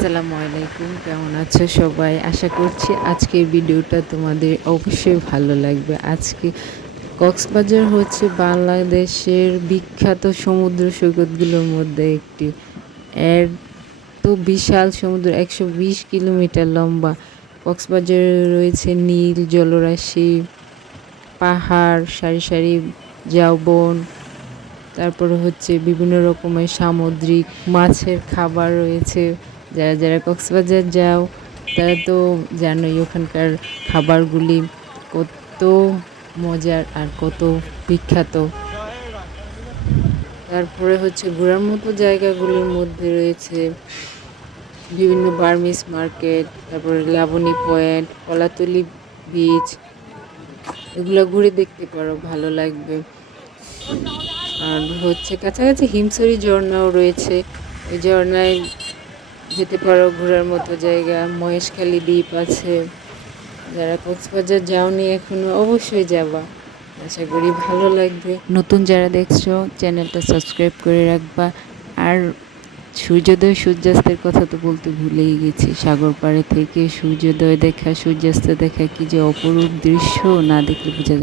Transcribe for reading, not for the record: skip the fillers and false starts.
আসসালামু আলাইকুম, কেমন আছো সবাই? আশা করছি আজকের ভিডিওটা তোমাদের অবশ্যই ভালো লাগবে। আজকে কক্সবাজার হচ্ছে বাংলাদেশের বিখ্যাত সমুদ্র সৈকতগুলোর মধ্যে একটি। এর তো বিশাল সমুদ্র, ১২০ কিলোমিটার লম্বা। কক্সবাজারে রয়েছে নীল জলরাশি, পাহাড়, সারি সারি ঝাউবন, তারপরে হচ্ছে বিভিন্ন রকমের সামুদ্রিক মাছের খাবার রয়েছে। যারা যারা কক্সবাজার যাও তারা তো জানোই ওখানকার খাবারগুলি কত মজার আর কত বিখ্যাত। তারপরে হচ্ছে ঘোরার মতো জায়গাগুলির মধ্যে রয়েছে বিভিন্ন বার্মিস মার্কেট, তারপরে লাবণী পয়েন্ট, কলাতলি বিচ। এগুলো ঘুরে দেখতে পারো, ভালো লাগবে। আর হচ্ছে কাছাকাছি হিমছড়ি ঝর্ণাও রয়েছে, ওই ঝর্ণায় যেতে পারো, ঘোরার মতো জায়গা। মহেশখালী দ্বীপ আছে। যারা কক্সবাজার যাওনি এখনো অবশ্যই যাবা, আশা করি ভালো লাগবে। নতুন যারা দেখছো চ্যানেলটা সাবস্ক্রাইব করে রাখবা। আর সূর্যোদয় সূর্যাস্তের কথা তো বলতে ভুলেই গেছি। সাগর পাড়ে থেকে সূর্যোদয় দেখা, সূর্যাস্ত দেখা কি যে অপরূপ দৃশ্য, না দেখলে বোঝা যায়।